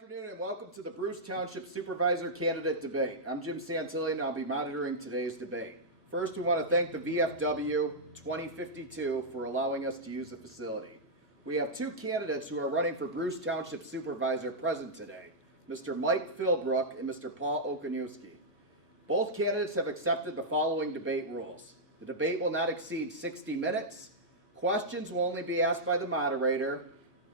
afternoon and welcome to the Bruce Township Supervisor Candidate Debate. I'm Jim Santilli and I'll be monitoring today's debate. First, we want to thank the VFW 2052 for allowing us to use the facility. We have two candidates who are running for Bruce Township Supervisor present today, Mr. Mike Fillbrook and Mr. Paul Okoniewski. Both candidates have accepted the following debate rules. The debate will not exceed 60 minutes. Questions will only be asked by the moderator.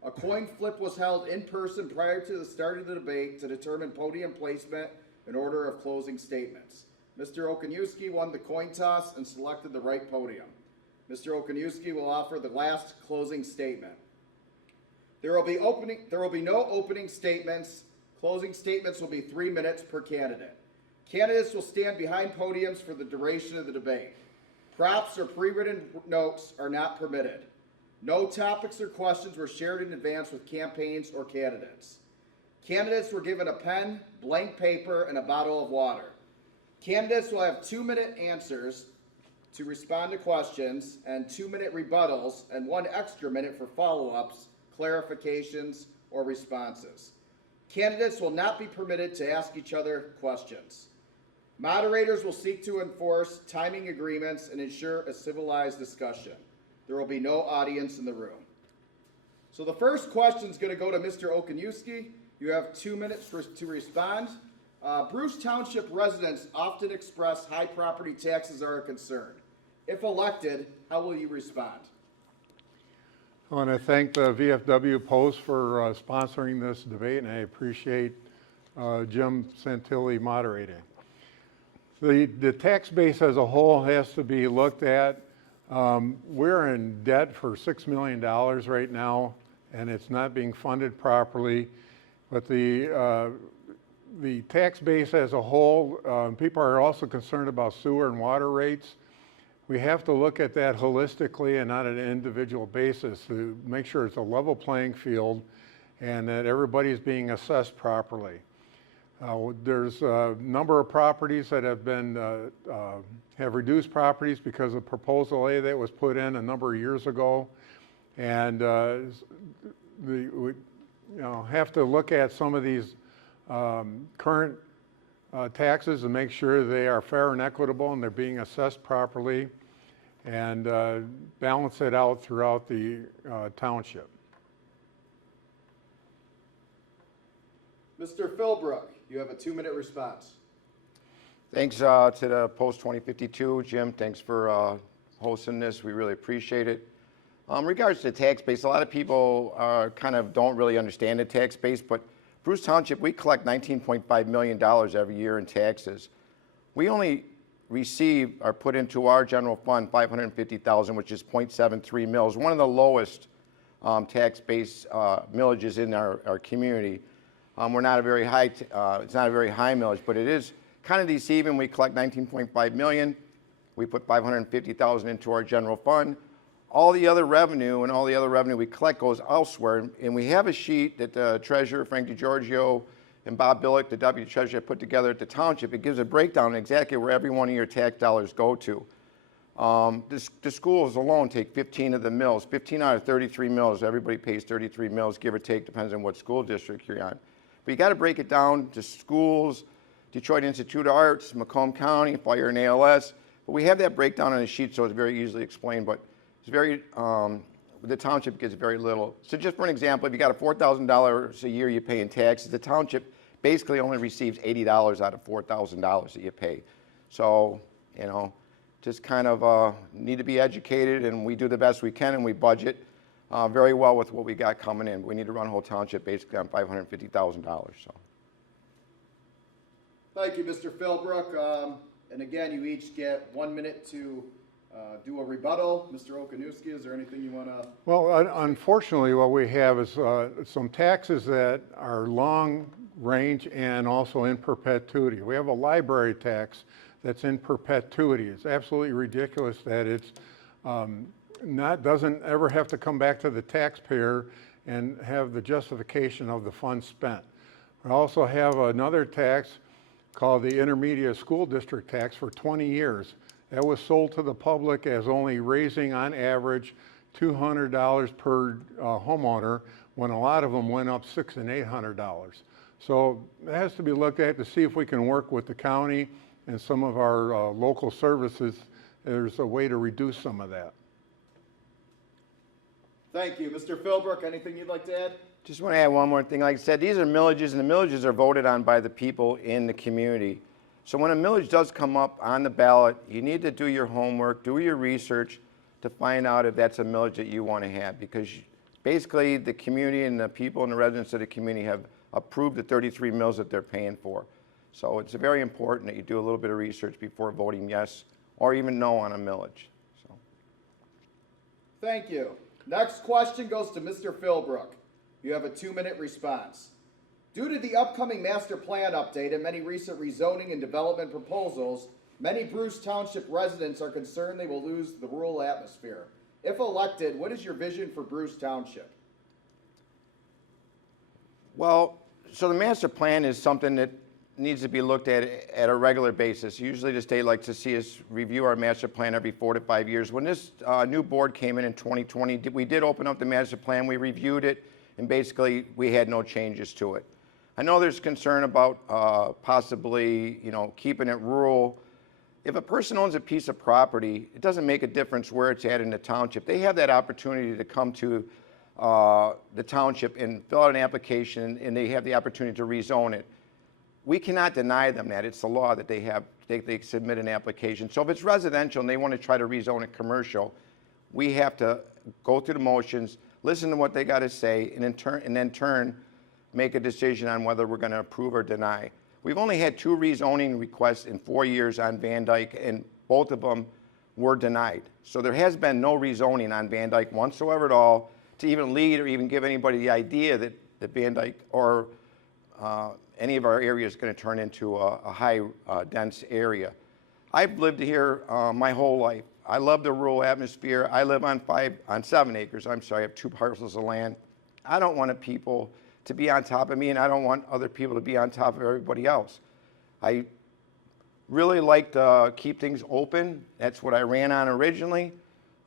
A coin flip was held in person prior to the start of the debate to determine podium placement and order of closing statements. Mr. Okoniewski won the coin toss and selected the right podium. Mr. Okoniewski will offer the last closing statement. There will be no opening statements. Closing statements will be 3 minutes per candidate. Candidates will stand behind podiums for the duration of the debate. Props or pre-written notes are not permitted. No topics or questions were shared in advance with campaigns or candidates. Candidates were given a pen, blank paper, and a bottle of water. Candidates will have 2-minute answers to respond to questions and 2-minute rebuttals and 1 extra minute for follow-ups, clarifications, or responses. Candidates will not be permitted to ask each other questions. Moderators will seek to enforce timing agreements and ensure a civilized discussion. There will be no audience in the room. So the first question is going to go to Mr. Okoniewski. You have 2 minutes to respond. Bruce Township residents often express high property taxes are a concern. If elected, how will you respond? I want to thank the VFW Post for sponsoring this debate, and I appreciate Jim Santilli moderating. The tax base as a whole has to be looked at. We're in debt for $6 million right now, and it's not being funded properly. But the tax base as a whole, people are also concerned about sewer and water rates. We have to look at that holistically and not on an individual basis to make sure it's a level playing field and that everybody's being assessed properly. There's a number of properties that have been have reduced properties because of Proposal A that was put in a number of years ago, and we have to look at some of these current taxes and make sure they are fair and equitable and they're being assessed properly, and balance it out throughout the township. Mr. Fillbrook, you have a 2-minute response. Thanks to the Post 2052, Jim. Thanks for hosting this. We really appreciate it. In regards to the tax base, a lot of people kind of don't really understand the tax base, but Bruce Township, we collect $19.5 million every year in taxes. We only receive or put into our general fund $550,000, which is 0.73 mils, one of the lowest tax base millages in our community. We're not a very high, it's not a very high millage, but it is kind of deceiving. We collect $19.5 million. We put $550,000 into our general fund. All the other revenue and all the other revenue we collect goes elsewhere. And we have a sheet that the treasurer, Frank DiGiorgio, and Bob Billick, the deputy treasurer, put together at the township. It gives a breakdown exactly where every one of your tax dollars go to. The schools alone take 15 of the mills, 15 out of 33 mills. Everybody pays 33 mills, give or take, depends on what school district you're on. But you got to break it down to schools, Detroit Institute of Arts, Macomb County, Fire and ALS. But we have that breakdown on a sheet, so it's very easily explained. But it's very, the township gets very little. So just for an example, if you got a $4,000 a year you pay in taxes, the township basically only receives $80 out of $4,000 that you pay. So, you know, just kind of need to be educated, and we do the best we can, and we budget very well with what we got coming in. We need to run the whole township basically on $550,000. So. Thank you, Mr. Fillbrook. And again, you each get 1 minute to do a rebuttal. Mr. Okoniewski, is there anything you want to? Well, unfortunately, what we have is some taxes that are long range and also in perpetuity. We have a library tax that's in perpetuity. It's absolutely ridiculous that it's doesn't ever have to come back to the taxpayer and have the justification of the funds spent. We also have another tax called the Intermediate School District Tax for 20 years. That was sold to the public as only raising on average $200 per homeowner, when a lot of them went up $600 and $800. So it has to be looked at to see if we can work with the county and some of our local services. There's a way to reduce some of that. Thank you. Mr. Fillbrook, anything you'd like to add? Just want to add one more thing. Like I said, these are millages, and the millages are voted on by the people in the community. So when a millage does come up on the ballot, you need to do your homework, do your research to find out if that's a millage that you want to have, because basically the community and the people and the residents of the community have approved the 33 mills that they're paying for. So it's very important that you do a little bit of research before voting yes or even no on a millage. So. Thank you. Next question goes to Mr. Fillbrook. You have a 2-minute response. Due to the upcoming master plan update and many recent rezoning and development proposals, many Bruce Township residents are concerned they will lose the rural atmosphere. If elected, what is your vision for Bruce Township? Well, so the master plan is something that needs to be looked at a regular basis. Usually the state likes to see us review our master plan every 4 to 5 years. When this new board came in 2020, we did open up the master plan, we reviewed it, and basically we had no changes to it. I know there's concern about possibly, keeping it rural. If a person owns a piece of property, it doesn't make a difference where it's at in the township. They have that opportunity to come to the township and fill out an application, and they have the opportunity to rezone it. We cannot deny them that. It's the law that they submit an application. So if it's residential and they want to try to rezone it commercial, we have to go through the motions, listen to what they got to say, and then turn make a decision on whether we're going to approve or deny. We've only had 2 rezoning requests in 4 years on Van Dyke, and both of them were denied. So there has been no rezoning on Van Dyke whatsoever at all to even lead or even give anybody the idea that Van Dyke or any of our areas is going to turn into a high dense area. I've lived here my whole life. I love the rural atmosphere. I live on 7 acres. I'm sorry, I have 2 parcels of land. I don't want people to be on top of me, and I don't want other people to be on top of everybody else. I really like to keep things open. That's what I ran on originally.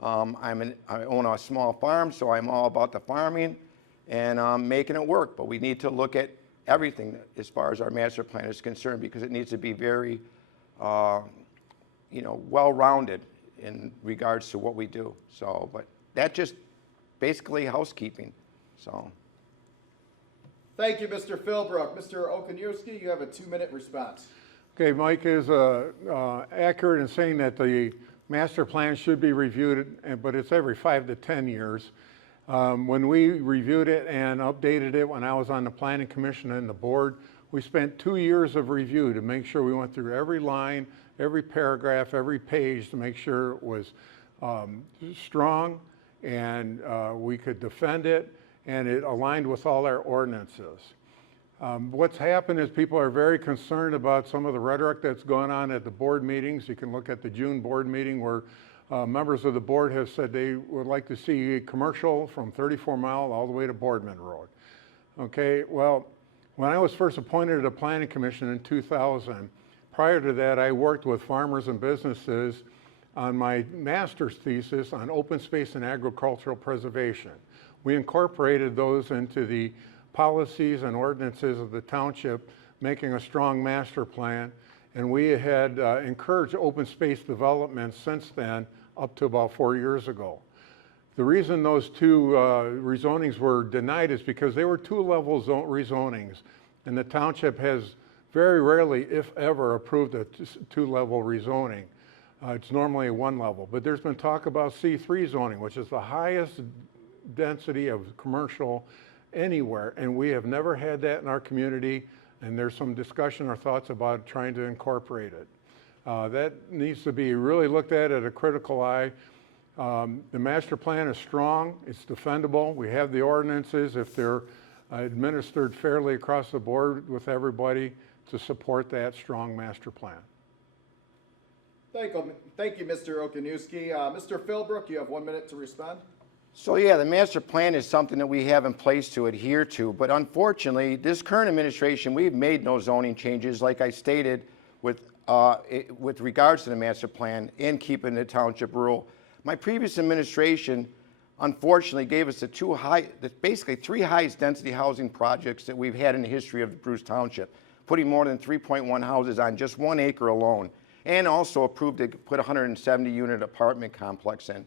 I own a small farm, so I'm all about the farming and making it work. But we need to look at everything as far as our master plan is concerned, because it needs to be very, well-rounded in regards to what we do. So, but that's just basically housekeeping. So. Thank you, Mr. Fillbrook. Mr. Okoniewski, you have a 2-minute response. Okay, Mike is accurate in saying that the master plan should be reviewed, but it's every 5 to 10 years. When we reviewed it and updated it when I was on the Planning Commission and the board, we spent 2 years of review to make sure we went through every line, every paragraph, every page to make sure it was strong and we could defend it and it aligned with all our ordinances. What's happened is people are very concerned about some of the rhetoric that's going on at the board meetings. You can look at the June board meeting where members of the board have said they would like to see a commercial from 34 Mile all the way to Boardman Road. Okay, well, when I was first appointed to the Planning Commission in 2000, prior to that I worked with farmers and businesses on my master's thesis on open space and agricultural preservation. We incorporated those into the policies and ordinances of the township, making a strong master plan, and we had encouraged open space development since then up to about 4 years ago. The reason those 2 rezonings were denied is because they were 2-level rezonings, and the township has very rarely, if ever, approved a 2-level rezoning. It's normally a 1 level, but there's been talk about C3 zoning, which is the highest density of commercial anywhere, and we have never had that in our community, and there's some discussion or thoughts about trying to incorporate it. That needs to be really looked at a critical eye. The master plan is strong, it's defendable, we have the ordinances if they're administered fairly across the board with everybody to support that strong master plan. Thank you, Mr. Okoniewski. Mr. Fillbrook, you have 1 minute to respond. So yeah, the master plan is something that we have in place to adhere to, but unfortunately, this current administration, we've made no zoning changes, like I stated, with regards to the master plan in keeping the township rural. My previous administration unfortunately gave us basically three highest density housing projects that we've had in the history of Bruce Township, putting more than 3.1 houses on just 1 acre alone, and also approved to put a 170 unit apartment complex in.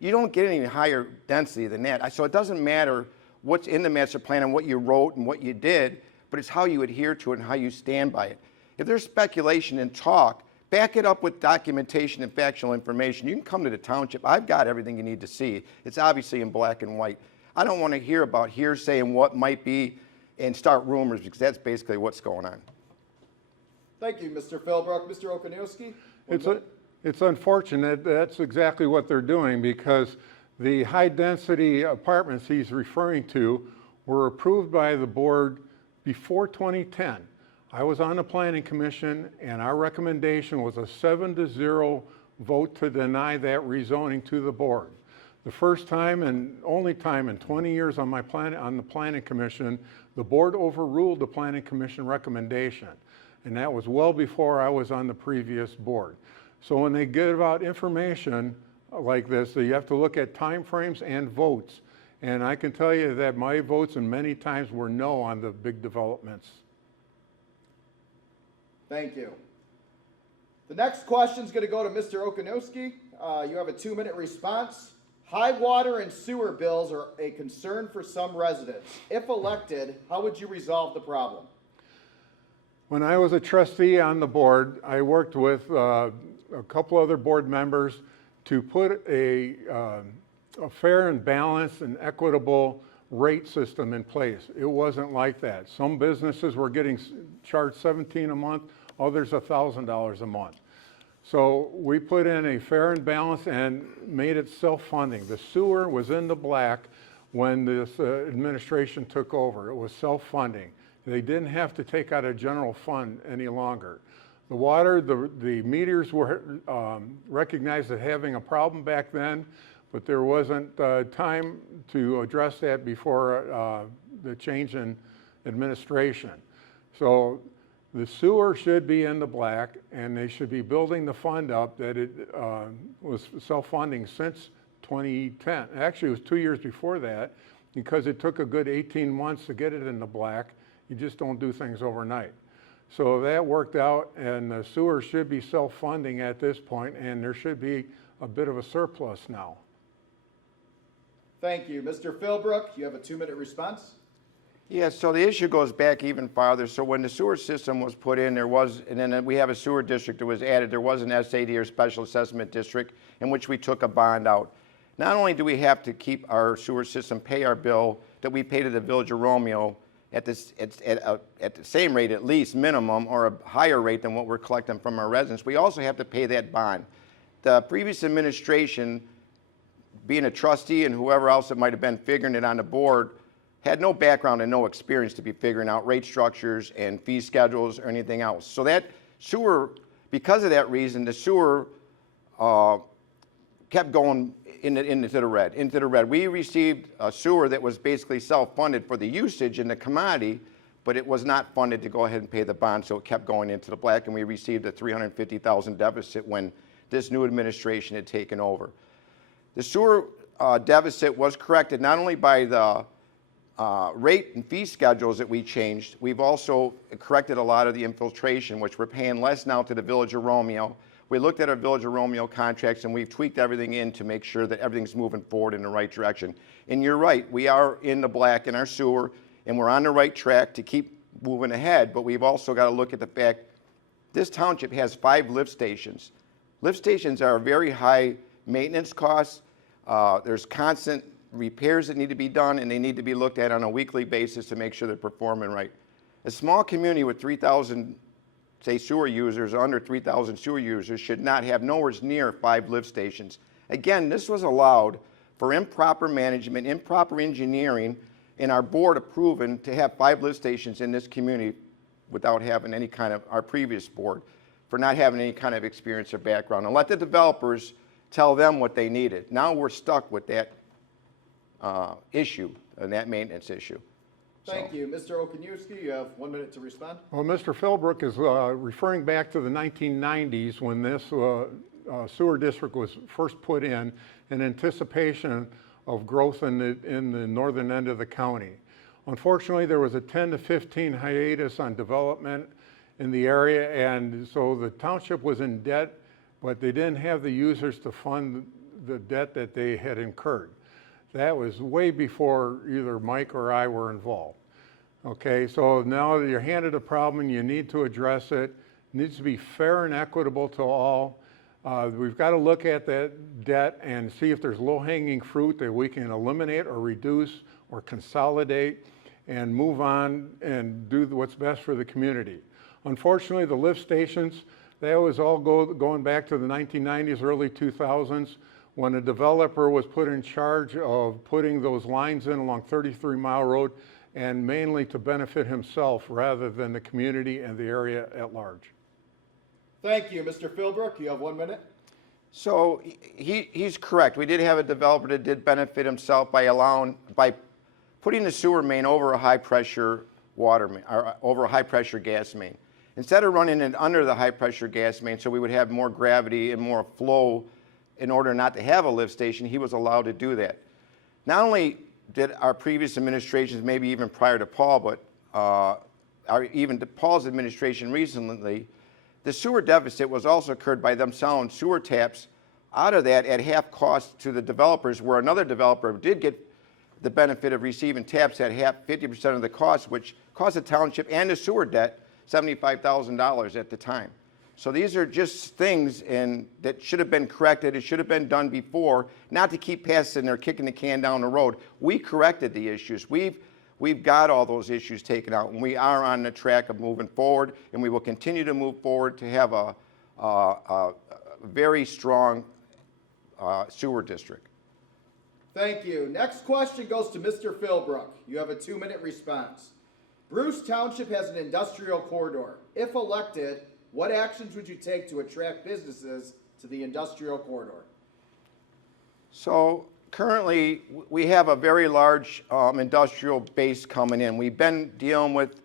You don't get any higher density than that. So it doesn't matter what's in the master plan and what you wrote and what you did, but it's how you adhere to it and how you stand by it. If there's speculation and talk, back it up with documentation and factual information. You can come to the township. I've got everything you need to see. It's obviously in black and white. I don't want to hear about hearsay and what might be and start rumors, because that's basically what's going on. Thank you, Mr. Fillbrook. Mr. Okoniewski? It's unfortunate. That's exactly what they're doing, because the high-density apartments he's referring to were approved by the board before 2010. I was on the Planning Commission, and our recommendation was a 7-0 vote to deny that rezoning to the board. The first time and only time in 20 years on the Planning Commission, the board overruled the Planning Commission recommendation, and that was well before I was on the previous board. So when they give out information like this, you have to look at timeframes and votes. And I can tell you that my votes and many times were no on the big developments. Thank you. The next question is going to go to Mr. Okoniewski. You have a 2-minute response. High water and sewer bills are a concern for some residents. If elected, how would you resolve the problem? When I was a trustee on the board, I worked with a couple other board members to put a fair and balanced and equitable rate system in place. It wasn't like that. Some businesses were getting charged $17 a month, others $1,000 a month. So we put in a fair and balanced and made it self-funding. The sewer was in the black when this administration took over. It was self-funding. They didn't have to take out a general fund any longer. The water, the meters were recognized as having a problem back then, but there wasn't time to address that before the change in administration. So the sewer should be in the black, and they should be building the fund up that it was self-funding since 2010. Actually, it was 2 years before that, because it took a good 18 months to get it in the black. You just don't do things overnight. So that worked out, and the sewer should be self-funding at this point, and there should be a bit of a surplus now. Thank you. Mr. Fillbrook, you have a 2-minute response. Yeah, so the issue goes back even farther. So when the sewer system was put in, and then we have a sewer district that was added, there was an SAD or special assessment district in which we took a bond out. Not only do we have to keep our sewer system, pay our bill that we pay to the Village of Romeo at the same rate, at least minimum, or a higher rate than what we're collecting from our residents, we also have to pay that bond. The previous administration, being a trustee and whoever else that might have been figuring it on the board, had no background and no experience to be figuring out rate structures and fee schedules or anything else. So that sewer, because of that reason, the sewer kept going into the red. We received a sewer that was basically self-funded for the usage and the commodity, but it was not funded to go ahead and pay the bond, so it kept going into the black, and we received a $350,000 deficit when this new administration had taken over. The sewer deficit was corrected not only by the rate and fee schedules that we changed, we've also corrected a lot of the infiltration, which we're paying less now to the Village of Romeo. We looked at our Village of Romeo contracts, and we've tweaked everything in to make sure that everything's moving forward in the right direction. And you're right, we are in the black in our sewer, and we're on the right track to keep moving ahead, but we've also got to look at the fact this township has 5 lift stations. Lift stations are very high maintenance costs. There's constant repairs that need to be done, and they need to be looked at on a weekly basis to make sure they're performing right. A small community with 3,000, say, sewer users, or under 3,000 sewer users, should not have nowhere near 5 lift stations. Again, this was allowed for improper management, improper engineering, and our board approving to have 5 lift stations in this community without having any kind of, our previous board, for not having any kind of experience or background, and let the developers tell them what they needed. Now we're stuck with that issue, and that maintenance issue. Thank you. Mr. Okoniewski, you have 1 minute to respond. Well, Mr. Fillbrook is referring back to the 1990s when this sewer district was first put in anticipation of growth in the northern end of the county. Unfortunately, there was a 10 to 15 hiatus on development in the area, and so the township was in debt, but they didn't have the users to fund the debt that they had incurred. That was way before either Mike or I were involved. Okay, so now you're handed a problem and you need to address it. It needs to be fair and equitable to all. We've got to look at that debt and see if there's low-hanging fruit that we can eliminate or reduce or consolidate and move on and do what's best for the community. Unfortunately, the lift stations, that was all going back to the 1990s, early 2000s, when a developer was put in charge of putting those lines in along 33 Mile Road, and mainly to benefit himself rather than the community and the area at large. Thank you. Mr. Fillbrook, you have 1 minute. So he's correct. We did have a developer that did benefit himself by putting the sewer main over a high pressure water main, or over a high pressure gas main. Instead of running it under the high pressure gas main so we would have more gravity and more flow in order not to have a lift station, he was allowed to do that. Not only did our previous administrations, maybe even prior to Paul, but even to Paul's administration recently, the sewer deficit was also occurred by them selling sewer taps out of that at half cost to the developers, where another developer did get the benefit of receiving taps at 50% of the cost, which cost the township and the sewer debt $75,000 at the time. So these are just things that should have been corrected. It should have been done before, not to keep passing or kicking the can down the road. We corrected the issues. We've got all those issues taken out, and we are on the track of moving forward, and we will continue to move forward to have a very strong sewer district. Thank you. Next question goes to Mr. Fillbrook. You have a 2-minute response. Bruce Township has an industrial corridor. If elected, what actions would you take to attract businesses to the industrial corridor? So currently, we have a very large industrial base coming in. We've been dealing with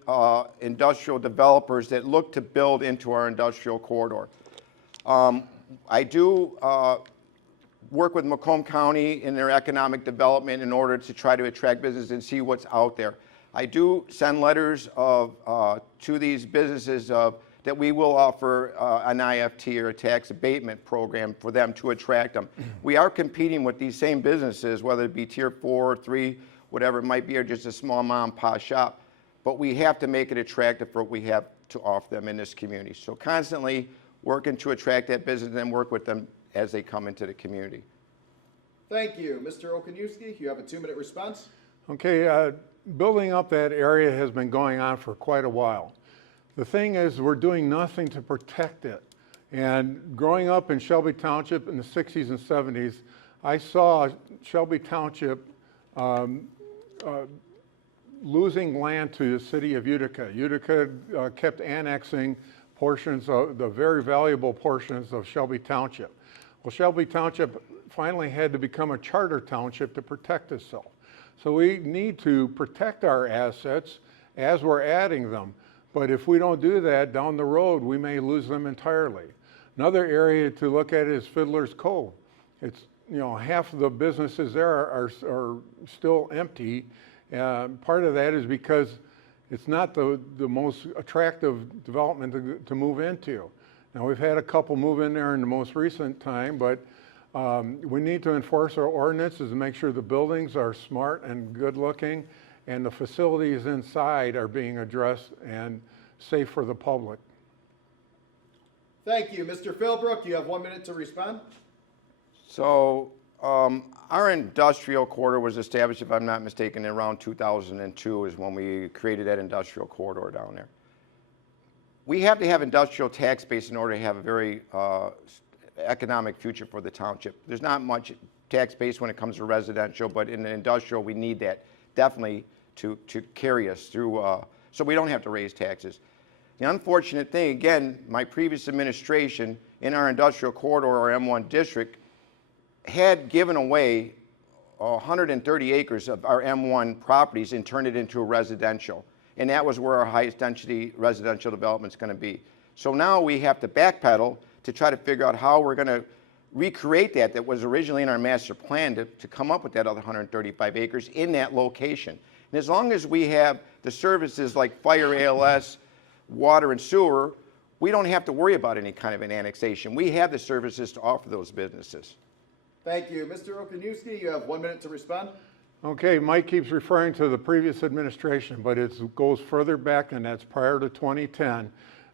industrial developers that look to build into our industrial corridor. I do work with Macomb County in their economic development in order to try to attract business and see what's out there. I do send letters to these businesses that we will offer an IFT or a tax abatement program for them to attract them. We are competing with these same businesses, whether it be tier 4 or 3, whatever it might be, or just a small mom and pop shop. But we have to make it attractive for what we have to offer them in this community. So constantly working to attract that business and work with them as they come into the community. Thank you. Mr. Okoniewski, you have a 2-minute response. Okay, building up that area has been going on for quite a while. The thing is, we're doing nothing to protect it. And growing up in Shelby Township in the 60s and 70s, I saw Shelby Township losing land to the city of Utica. Utica kept annexing portions of the very valuable portions of Shelby Township. Well, Shelby Township finally had to become a charter township to protect itself. So we need to protect our assets as we're adding them. But if we don't do that, down the road, we may lose them entirely. Another area to look at is Fiddler's Cove. It's, half of the businesses there are still empty. Part of that is because it's not the most attractive development to move into. Now, we've had a couple move in there in the most recent time, but we need to enforce our ordinances and make sure the buildings are smart and good looking, and the facilities inside are being addressed and safe for the public. Thank you. Mr. Fillbrook, you have 1 minute to respond. So our industrial corridor was established, if I'm not mistaken, around 2002 is when we created that industrial corridor down there. We have to have industrial tax base in order to have a very economic future for the township. There's not much tax base when it comes to residential, but in the industrial, we need that definitely to carry us through, so we don't have to raise taxes. The unfortunate thing, again, my previous administration in our industrial corridor, or M1 district, had given away 130 acres of our M1 properties and turned it into a residential. And that was where our highest density residential development is going to be. So now we have to backpedal to try to figure out how we're going to recreate that was originally in our master plan to come up with that other 135 acres in that location. And as long as we have the services like fire, ALS, water, and sewer, we don't have to worry about any kind of an annexation. We have the services to offer those businesses. Thank you. Mr. Okoniewski, you have 1 minute to respond. Okay, Mike keeps referring to the previous administration, but it goes further back, and that's prior to 2010,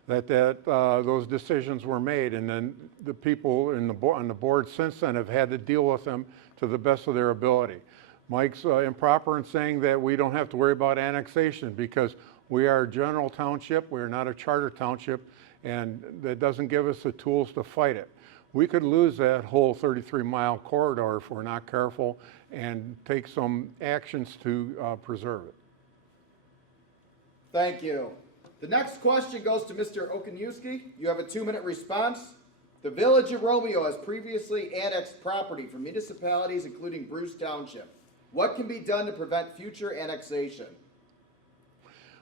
that those decisions were made, and then the people on the board since then have had to deal with them to the best of their ability. Mike's improper in saying that we don't have to worry about annexation because we are a general township, we are not a charter township, and that doesn't give us the tools to fight it. We could lose that whole 33-mile corridor if we're not careful and take some actions to preserve it. Thank you. The next question goes to Mr. Okoniewski. You have a 2-minute response. The Village of Romeo has previously annexed property from municipalities, including Bruce Township. What can be done to prevent future annexation?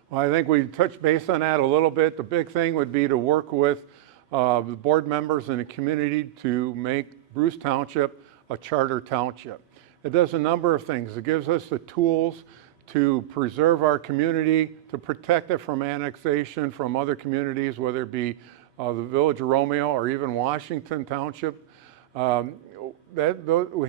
Well, I think we touched base on that a little bit. The big thing would be to work with the board members and the community to make Bruce Township a charter township. It does a number of things. It gives us the tools to preserve our community, to protect it from annexation from other communities, whether it be the Village of Romeo or even Washington Township. We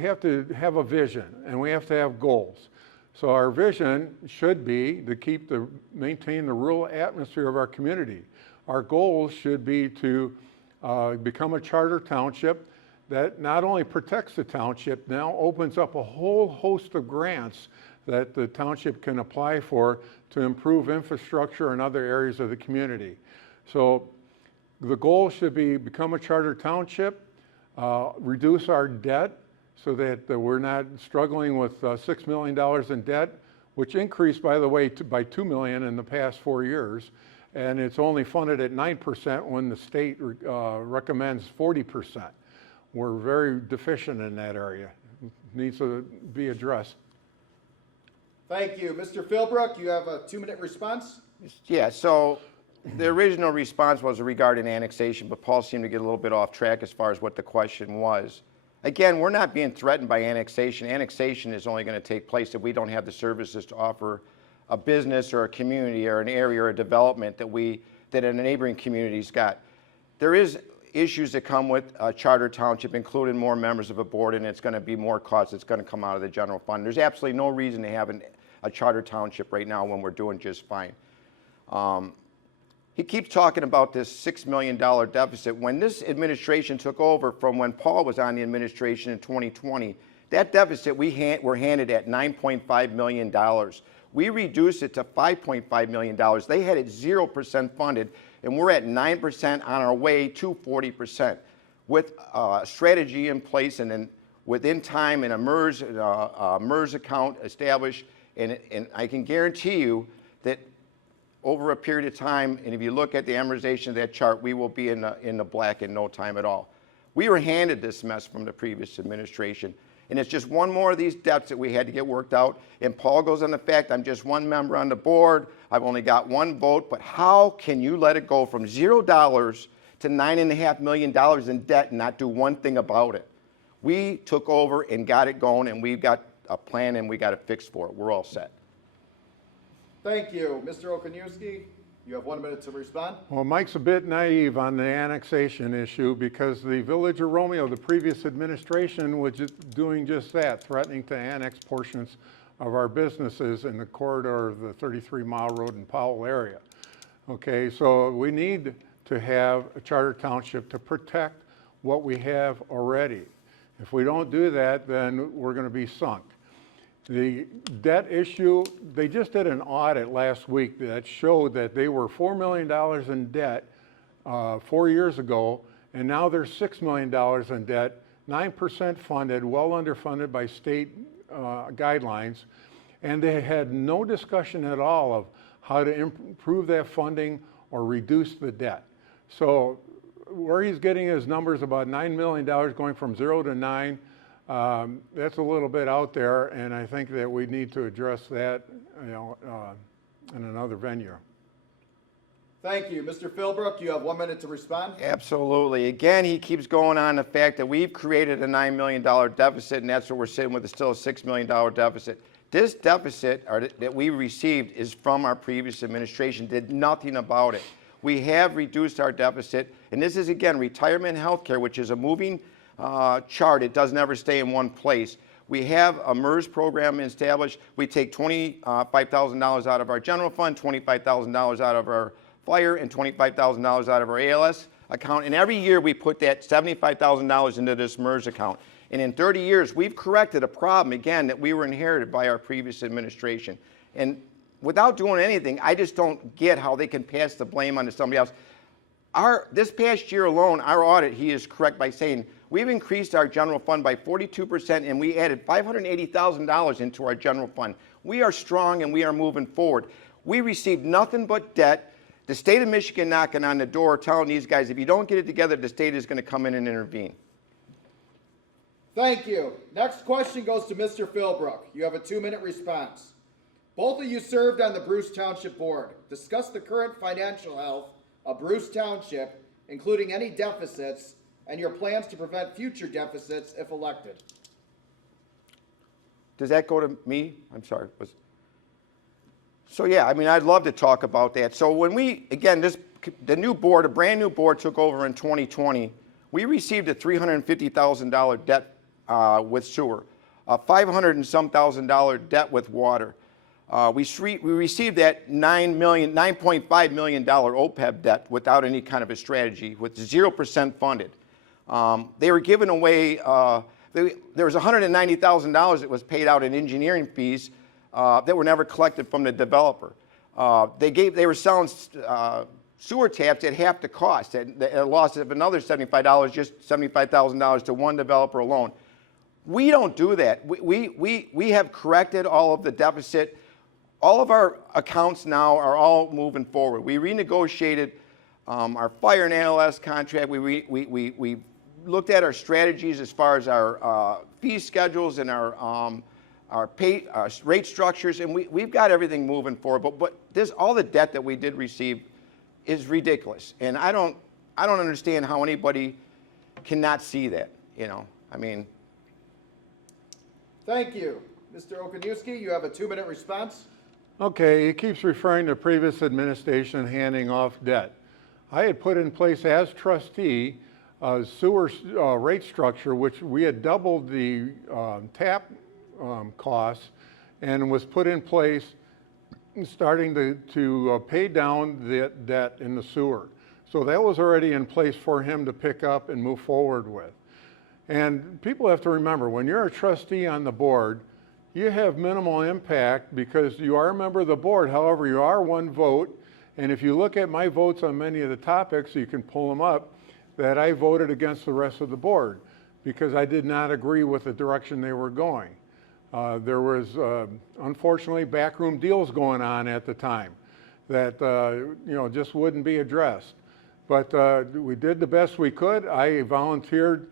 have to have a vision and we have to have goals. So our vision should be to maintain the rural atmosphere of our community. Our goals should be to become a charter township that not only protects the township, now opens up a whole host of grants that the township can apply for to improve infrastructure in other areas of the community. So the goal should be become a charter township, reduce our debt so that we're not struggling with $6 million in debt, which increased, by the way, by $2 million in the past 4 years. And it's only funded at 9% when the state recommends 40%. We're very deficient in that area. It needs to be addressed. Thank you. Mr. Fillbrook, you have a 2-minute response. Yeah, so the original response was regarding annexation, but Paul seemed to get a little bit off track as far as what the question was. Again, we're not being threatened by annexation. Annexation is only going to take place if we don't have the services to offer a business or a community or an area or a development that a neighboring community's got. There is issues that come with a charter township, including more members of a board, and it's going to be more costs that's going to come out of the general fund. There's absolutely no reason to have a charter township right now when we're doing just fine. He keeps talking about this $6 million deficit. When this administration took over from when Paul was on the administration in 2020, that deficit were handed at $9.5 million. We reduced it to $5.5 million. They had it 0% funded, and we're at 9% on our way to 40%. With a strategy in place and then within time and a MERS account established, and I can guarantee you that over a period of time, and if you look at the amortization of that chart, we will be in the black in no time at all. We were handed this mess from the previous administration, and it's just one more of these debts that we had to get worked out. And Paul goes on the fact, I'm just one member on the board, I've only got one vote, but how can you let it go from $0 to $9.5 million in debt and not do one thing about it? We took over and got it going, and we've got a plan and we got it fixed for it. We're all set. Thank you. Mr. Okoniewski, you have 1 minute to respond. Well, Mike's a bit naive on the annexation issue because the Village of Romeo, the previous administration, was doing just that, threatening to annex portions of our businesses in the corridor of the 33-mile road in Powell area. Okay, so we need to have a charter township to protect what we have already. If we don't do that, then we're going to be sunk. The debt issue, they just did an audit last week that showed that they were $4 million in debt 4 years ago, and now they're $6 million in debt, 9% funded, well underfunded by state guidelines, and they had no discussion at all of how to improve that funding or reduce the debt. So where he's getting his numbers about $9 million going from 0 to 9, that's a little bit out there, and I think that we need to address that, in another venue. Thank you. Mr. Fillbrook, you have 1 minute to respond. Absolutely. Again, he keeps going on the fact that we've created a $9 million deficit, and that's what we're sitting with, is still a $6 million deficit. This deficit that we received is from our previous administration, did nothing about it. We have reduced our deficit, and this is, again, retirement health care, which is a moving chart. It doesn't ever stay in one place. We have a MERS program established. We take $25,000 out of our general fund, $25,000 out of our fire, and $25,000 out of our ALS account. And every year we put that $75,000 into this MERS account. And in 30 years, we've corrected a problem, again, that we were inherited by our previous administration. And without doing anything, I just don't get how they can pass the blame onto somebody else. This past year alone, our audit, he is correct by saying, we've increased our general fund by 42%, and we added $580,000 into our general fund. We are strong, and we are moving forward. We received nothing but debt. The state of Michigan knocking on the door telling these guys, if you don't get it together, the state is going to come in and intervene. Thank you. Next question goes to Mr. Fillbrook. You have a 2-minute response. Both of you served on the Bruce Township Board. Discuss the current financial health of Bruce Township, including any deficits, and your plans to prevent future deficits if elected. Does that go to me? I'm sorry. So yeah, I mean, I'd love to talk about that. So when we, again, the new board, a brand new board took over in 2020, we received a $350,000 debt with sewer, a $500 and some thousand debt with water. We received that $9.5 million OPEB debt without any kind of a strategy, with 0% funded. They were giving away, there was $190,000 that was paid out in engineering fees that were never collected from the developer. They were selling sewer taps at half the cost, at a loss of another $75, just $75,000 to one developer alone. We don't do that. We have corrected all of the deficit. All of our accounts now are all moving forward. We renegotiated our fire and ALS contract. We looked at our strategies as far as our fee schedules and our rate structures, and we've got everything moving forward. But all the debt that we did receive is ridiculous, and I don't understand how anybody cannot see that. I mean. Thank you. Mr. Okoniewski, you have a 2-minute response. Okay, he keeps referring to previous administration handing off debt. I had put in place as trustee a sewer rate structure, which we had doubled the tap costs, and was put in place starting to pay down the debt in the sewer. So that was already in place for him to pick up and move forward with. And people have to remember, when you're a trustee on the board, you have minimal impact because you are a member of the board. However, you are one vote. And if you look at my votes on many of the topics, you can pull them up, that I voted against the rest of the board because I did not agree with the direction they were going. There was, unfortunately, backroom deals going on at the time that just wouldn't be addressed. But we did the best we could. I volunteered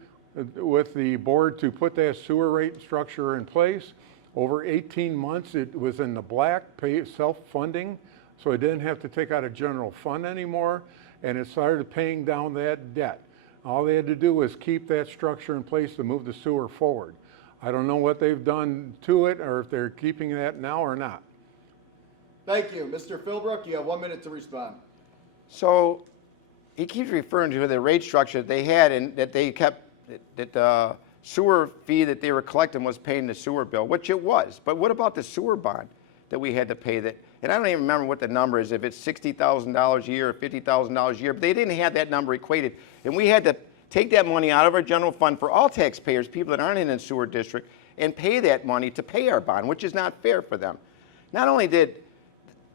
with the board to put that sewer rate structure in place. Over 18 months, it was in the black, self-funding, so I didn't have to take out a general fund anymore, and it started paying down that debt. All they had to do was keep that structure in place to move the sewer forward. I don't know what they've done to it, or if they're keeping that now or not. Thank you. Mr. Fillbrook, you have 1 minute to respond. So he keeps referring to the rate structure that they had, and that they kept, that the sewer fee that they were collecting was paying the sewer bill, which it was. But what about the sewer bond that we had to pay? That, and I don't even remember what the number is, if it's $60,000 a year or $50,000 a year, but they didn't have that number equated. And we had to take that money out of our general fund for all taxpayers, people that aren't in a sewer district, and pay that money to pay our bond, which is not fair for them. Not only did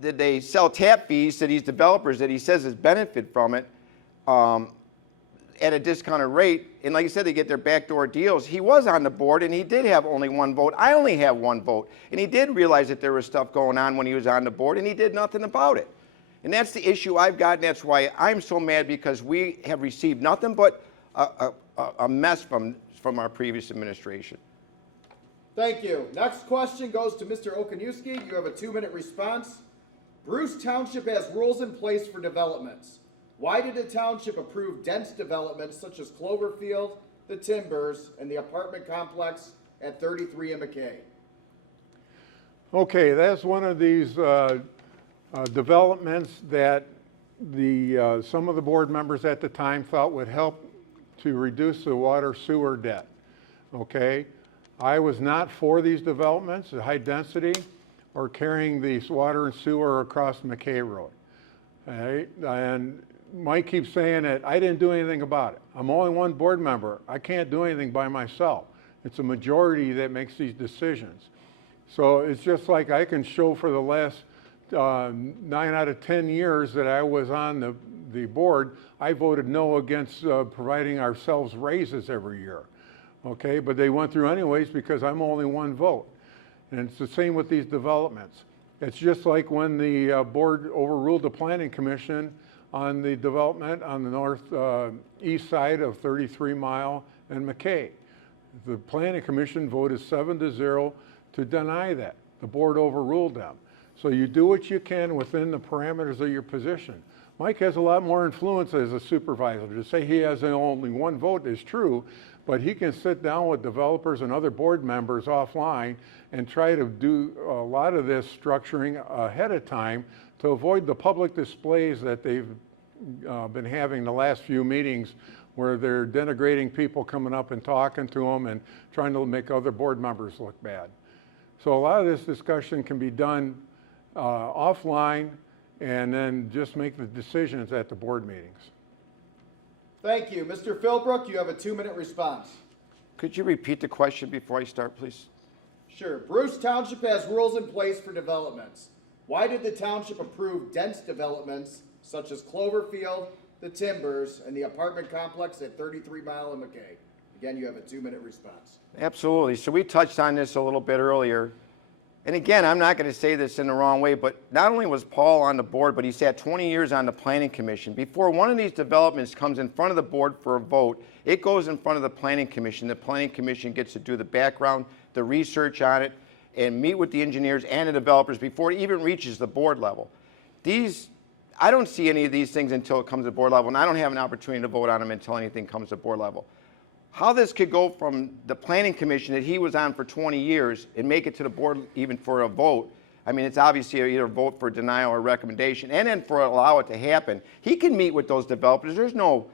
they sell tap fees to these developers that he says has benefit from it, at a discounted rate, and like I said, they get their backdoor deals. He was on the board, and he did have only one vote. I only have one vote. And he did realize that there was stuff going on when he was on the board, and he did nothing about it. And that's the issue I've got, and that's why I'm so mad, because we have received nothing but a mess from our previous administration. Thank you. Next question goes to Mr. Okoniewski. You have a 2-minute response. Bruce Township has rules in place for developments. Why did the township approve dense developments such as Cloverfield, the Timbers, and the apartment complex at 33 and McKay? Okay, that's one of these developments that some of the board members at the time thought would help to reduce the water sewer debt. Okay, I was not for these developments, the high density, or carrying the water and sewer across McKay Road. All right, and Mike keeps saying that I didn't do anything about it. I'm only one board member. I can't do anything by myself. It's a majority that makes these decisions. So it's just like I can show for the last 9 out of 10 years that I was on the board, I voted no against providing ourselves raises every year. Okay, but they went through anyways because I'm only one vote. And it's the same with these developments. It's just like when the board overruled the planning commission on the development on the northeast side of 33 Mile and McKay. The planning commission voted 7-0 to deny that. The board overruled them. So you do what you can within the parameters of your position. Mike has a lot more influence as a supervisor. To say he has only one vote is true, but he can sit down with developers and other board members offline and try to do a lot of this structuring ahead of time to avoid the public displays that they've been having the last few meetings where they're denigrating people coming up and talking to them and trying to make other board members look bad. So a lot of this discussion can be done offline and then just make the decisions at the board meetings. Thank you. Mr. Fillbrook, you have a 2-minute response. Could you repeat the question before I start, please? Sure. Bruce Township has rules in place for developments. Why did the township approve dense developments such as Cloverfield, the Timbers, and the apartment complex at 33 Mile and McKay? Again, you have a 2-minute response. Absolutely. So we touched on this a little bit earlier. And again, I'm not going to say this in the wrong way, but not only was Paul on the board, but he sat 20 years on the planning commission. Before one of these developments comes in front of the board for a vote, it goes in front of the planning commission. The planning commission gets to do the background, the research on it, and meet with the engineers and the developers before it even reaches the board level. I don't see any of these things until it comes to board level, and I don't have an opportunity to vote on them until anything comes to board level. How this could go from the planning commission that he was on for 20 years and make it to the board even for a vote, I mean, it's obviously either a vote for denial or recommendation, and then for allow it to happen. He can meet with those developers. There's no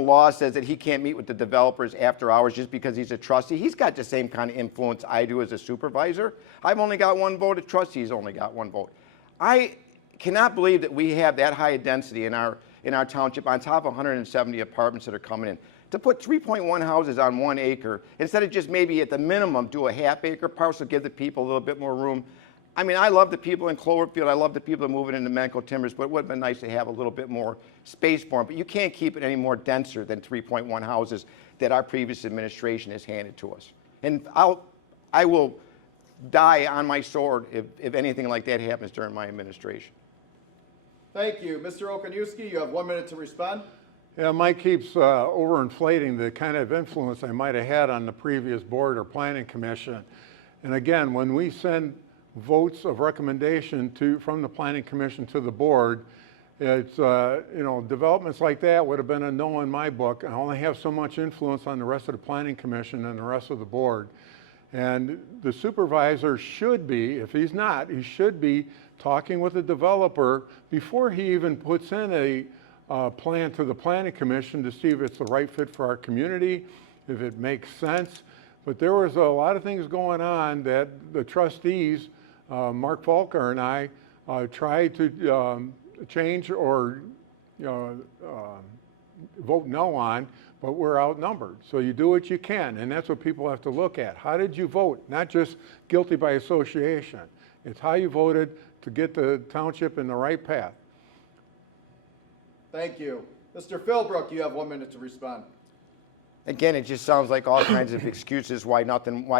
law says that he can't meet with the developers after hours just because he's a trustee. He's got the same kind of influence I do as a supervisor. I've only got one vote. A trustee's only got one vote. I cannot believe that we have that high a density in our township on top of 170 apartments that are coming in. To put 3.1 houses on 1 acre, instead of just maybe at the minimum do a half-acre parcel, give the people a little bit more room. I mean, I love the people in Cloverfield. I love the people moving into Macomb Timbers, but it would have been nice to have a little bit more space for them. But you can't keep it any more denser than 3.1 houses that our previous administration has handed to us. And I will die on my sword if anything like that happens during my administration. Thank you. Mr. Okoniewski, you have 1 minute to respond. Yeah, Mike keeps overinflating the kind of influence I might have had on the previous board or planning commission. And again, when we send votes of recommendation from the planning commission to the board, it's, developments like that would have been a no in my book. I only have so much influence on the rest of the planning commission and the rest of the board. And the supervisor should be, if he's not, he should be talking with the developer before he even puts in a plan to the planning commission to see if it's the right fit for our community, if it makes sense. But there was a lot of things going on that the trustees, Mark Falker and I, tried to change or vote no on, but we're outnumbered. So you do what you can, and that's what people have to look at. How did you vote? Not just guilty by association. It's how you voted to get the township in the right path. Thank you. Mr. Fillbrook, you have 1 minute to respond. Again, it just sounds like all kinds of excuses why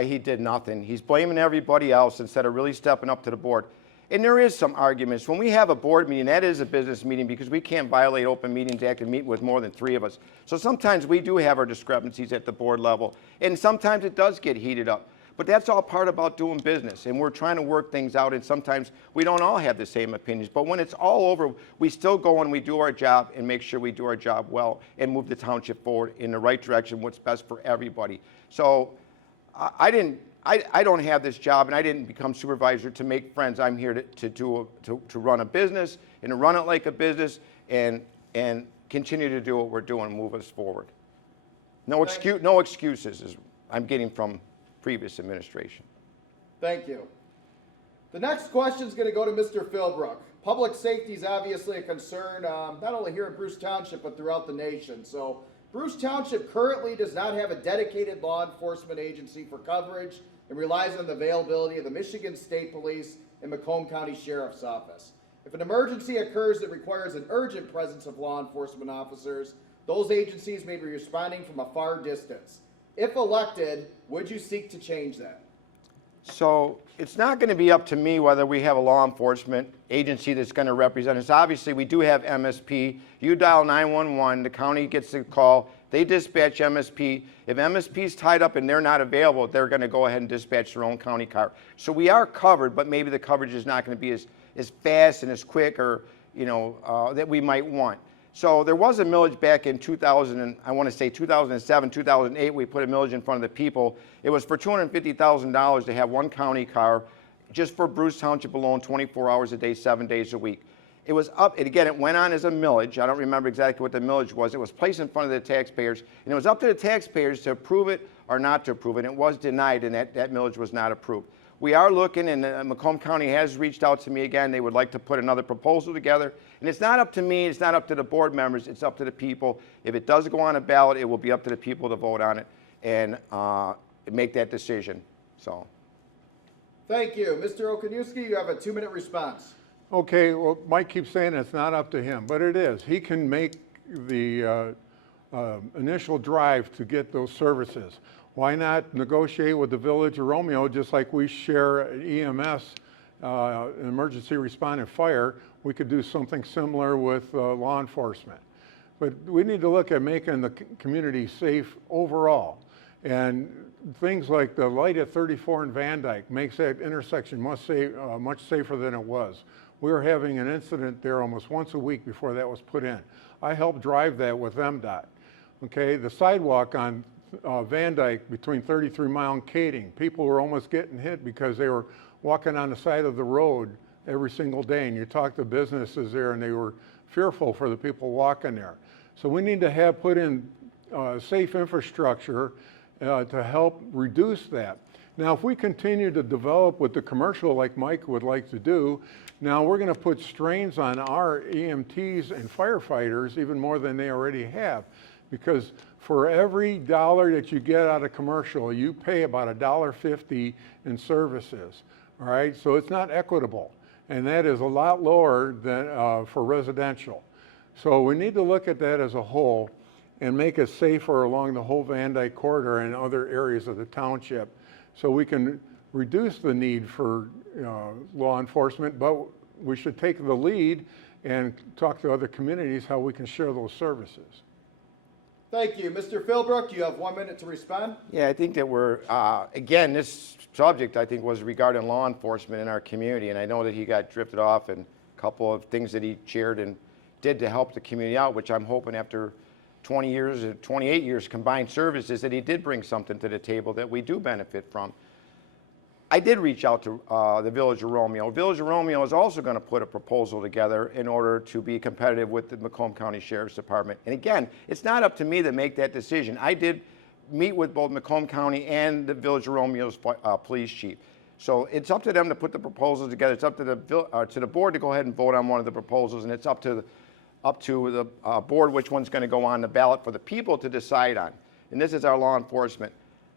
he did nothing. He's blaming everybody else instead of really stepping up to the board. And there is some arguments. When we have a board meeting, that is a business meeting because we can't violate Open Meetings Act and meet with more than 3 of us. So sometimes we do have our discrepancies at the board level, and sometimes it does get heated up. But that's all part about doing business, and we're trying to work things out, and sometimes we don't all have the same opinions. But when it's all over, we still go and we do our job and make sure we do our job well and move the township forward in the right direction, what's best for everybody. So I don't have this job, and I didn't become supervisor to make friends. I'm here to run a business and to run it like a business and continue to do what we're doing and move us forward. No excuses is I'm getting from previous administration. Thank you. The next question is going to go to Mr. Fillbrook. Public safety is obviously a concern, not only here in Bruce Township, but throughout the nation. So Bruce Township currently does not have a dedicated law enforcement agency for coverage and relies on the availability of the Michigan State Police and Macomb County Sheriff's Office. If an emergency occurs that requires an urgent presence of law enforcement officers, those agencies may be responding from a far distance. If elected, would you seek to change that? So it's not going to be up to me whether we have a law enforcement agency that's going to represent us. Obviously, we do have MSP. You dial 911, the county gets the call, they dispatch MSP. If MSP is tied up and they're not available, they're going to go ahead and dispatch their own county car. So we are covered, but maybe the coverage is not going to be as fast and as quick or, that we might want. So there was a millage back in 2007, 2008, we put a millage in front of the people. It was for $250,000 to have one county car just for Bruce Township alone, 24 hours a day, 7 days a week. It was up, and again, it went on as a millage. I don't remember exactly what the millage was. It was placed in front of the taxpayers, and it was up to the taxpayers to approve it or not to approve it. And it was denied, and that millage was not approved. We are looking, and Macomb County has reached out to me again. They would like to put another proposal together. And it's not up to me, it's not up to the board members, it's up to the people. If it does go on a ballot, it will be up to the people to vote on it and make that decision. So. Thank you. Mr. Okoniewski, you have a 2-minute response. Okay, well, Mike keeps saying it's not up to him, but it is. He can make the initial drive to get those services. Why not negotiate with the Village of Romeo, just like we share EMS, emergency response and fire? We could do something similar with law enforcement. But we need to look at making the community safe overall. And things like the light at 34 and Van Dyke makes that intersection much safer than it was. We were having an incident there almost once a week before that was put in. I helped drive that with MDOT. Okay, the sidewalk on Van Dyke between 33 Mile and Kading, people were almost getting hit because they were walking on the side of the road every single day, and you talk to businesses there and they were fearful for the people walking there. So we need to have put in safe infrastructure to help reduce that. Now, if we continue to develop with the commercial like Mike would like to do, now we're going to put strains on our EMTs and firefighters even more than they already have, because for every dollar that you get out of commercial, you pay about $1.50 in services. All right, so it's not equitable, and that is a lot lower than for residential. So we need to look at that as a whole and make it safer along the whole Van Dyke corridor and other areas of the township, so we can reduce the need for law enforcement. But we should take the lead and talk to other communities how we can share those services. Thank you. Mr. Fillbrook, you have 1 minute to respond. Yeah, I think that we're, again, this subject, I think, was regarding law enforcement in our community, and I know that he got drifted off and a couple of things that he shared and did to help the community out, which I'm hoping after 20 years or 28 years combined services that he did bring something to the table that we do benefit from. I did reach out to the Village of Romeo. Village of Romeo is also going to put a proposal together in order to be competitive with the Macomb County Sheriff's Department. And again, it's not up to me to make that decision. I did meet with both Macomb County and the Village of Romeo's police chief. So it's up to them to put the proposals together. It's up to the board to go ahead and vote on one of the proposals, and it's up to the board which one's going to go on the ballot for the people to decide on. And this is our law enforcement.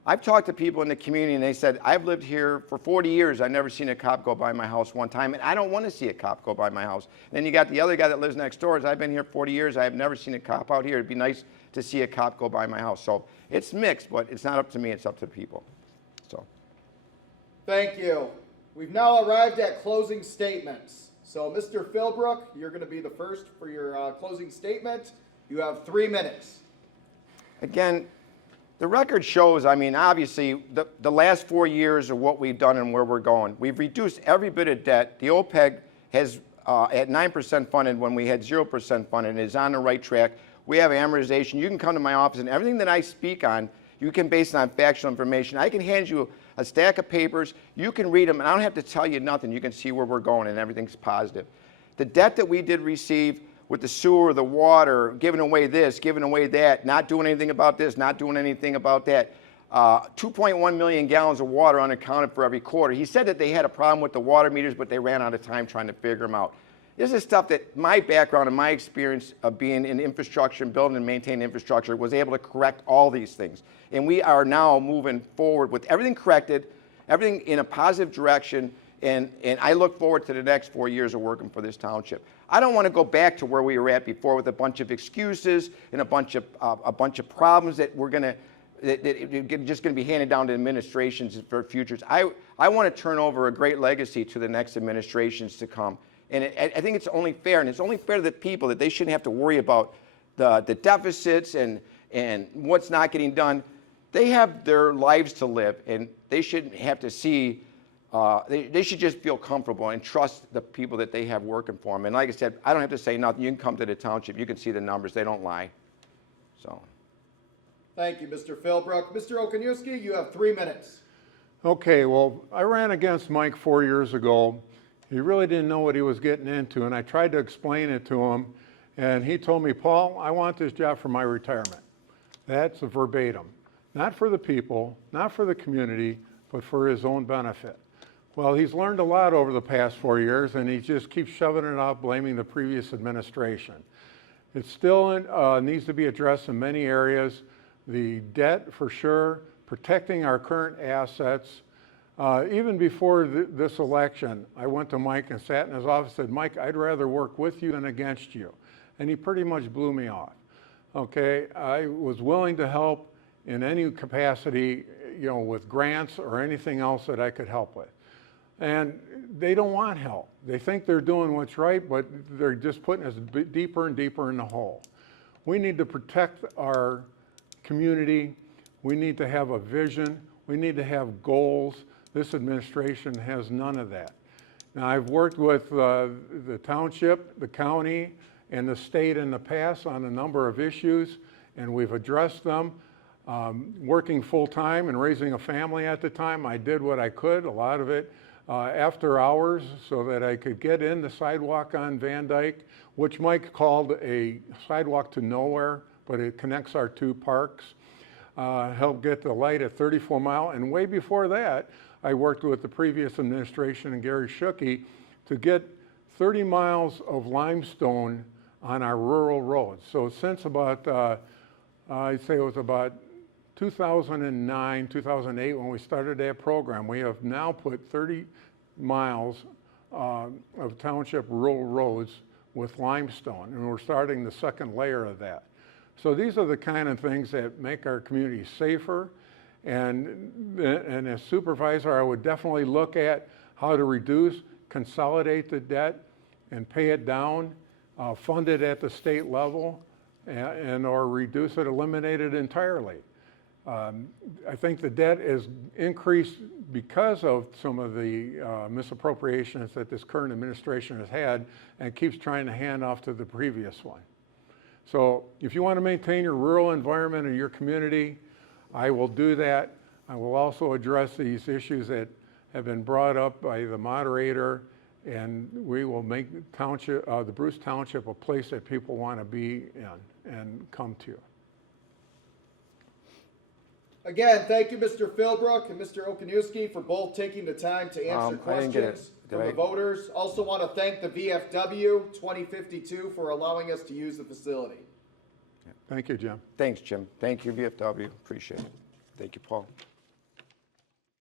I've talked to people in the community and they said, I've lived here for 40 years, I've never seen a cop go by my house one time, and I don't want to see a cop go by my house. And then you got the other guy that lives next door, I've been here 40 years, I have never seen a cop out here. It'd be nice to see a cop go by my house. So it's mixed, but it's not up to me, it's up to people. So. Thank you. We've now arrived at closing statements. So Mr. Fillbrook, you're going to be the first for your closing statement. You have 3 minutes. Again, The record shows, I mean, obviously, the last 4 years of what we've done and where we're going. We've reduced every bit of debt. The OPEG has, at 9% funded when we had 0% funded, and is on the right track. We have amortization. You can come to my office, and everything that I speak on, you can base it on factual information. I can hand you a stack of papers. You can read them, and I don't have to tell you nothing. You can see where we're going, and everything's positive. The debt that we did receive with the sewer, the water, giving away this, giving away that, not doing anything about this, not doing anything about that. 2.1 million gallons of water unaccounted for every quarter. He said that they had a problem with the water meters, but they ran out of time trying to figure them out. This is stuff that my background and my experience of being in infrastructure and building and maintaining infrastructure was able to correct all these things. And we are now moving forward with everything corrected, everything in a positive direction, and I look forward to the next 4 years of working for this township. I don't want to go back to where we were at before with a bunch of excuses and a bunch of problems that we're going to just going to be handed down to administrations for futures. I want to turn over a great legacy to the next administrations to come. And I think it's only fair, and it's only fair to the people that they shouldn't have to worry about the deficits and what's not getting done. They have their lives to live, and they shouldn't have to see, they should just feel comfortable and trust the people that they have working for them. And like I said, I don't have to say nothing. You can come to the township. You can see the numbers. They don't lie. So. Thank you, Mr. Fillbrook. Mr. Okoniewski, you have 3 minutes. Okay, well, I ran against Mike 4 years ago. He really didn't know what he was getting into, and I tried to explain it to him, and he told me, Paul, I want this job for my retirement. That's a verbatim. Not for the people, not for the community, but for his own benefit. Well, he's learned a lot over the past 4 years, and he just keeps shoving it out, blaming the previous administration. It still needs to be addressed in many areas. The debt, for sure, protecting our current assets. Even before this election, I went to Mike and sat in his office and said, Mike, I'd rather work with you than against you. And he pretty much blew me off. Okay, I was willing to help in any capacity, you know, with grants or anything else that I could help with. And they don't want help. They think they're doing what's right, but they're just putting us deeper and deeper in the hole. We need to protect our community. We need to have a vision. We need to have goals. This administration has none of that. Now, I've worked with the township, the county, and the state in the past on a number of issues, and we've addressed them. Working full-time and raising a family at the time, I did what I could, a lot of it after hours, so that I could get in the sidewalk on Van Dyke, which Mike called a sidewalk to nowhere, but it connects our two parks. Helped get the light at 34 Mile, and way before that, I worked with the previous administration and Gary Schucke to get 30 miles of limestone on our rural roads. So since about, I'd say it was about 2009, 2008 when we started that program, we have now put 30 miles of township rural roads with limestone, and we're starting the second layer of that. So these are the kind of things that make our community safer. And as supervisor, I would definitely look at how to reduce, consolidate the debt and pay it down, fund it at the state level, and or reduce it, eliminate it entirely. I think the debt is increased because of some of the misappropriations that this current administration has had and keeps trying to hand off to the previous one. So if you want to maintain your rural environment in your community, I will do that. I will also address these issues that have been brought up by the moderator, and we will make township, the Bruce Township a place that people want to be in and come to. Again, thank you, Mr. Fillbrook and Mr. Okoniewski, for both taking the time to answer questions from the voters. Also want to thank the VFW 2052 for allowing us to use the facility. Thank you, Jim. Thanks, Jim. Thank you, VFW. Appreciate it. Thank you, Paul.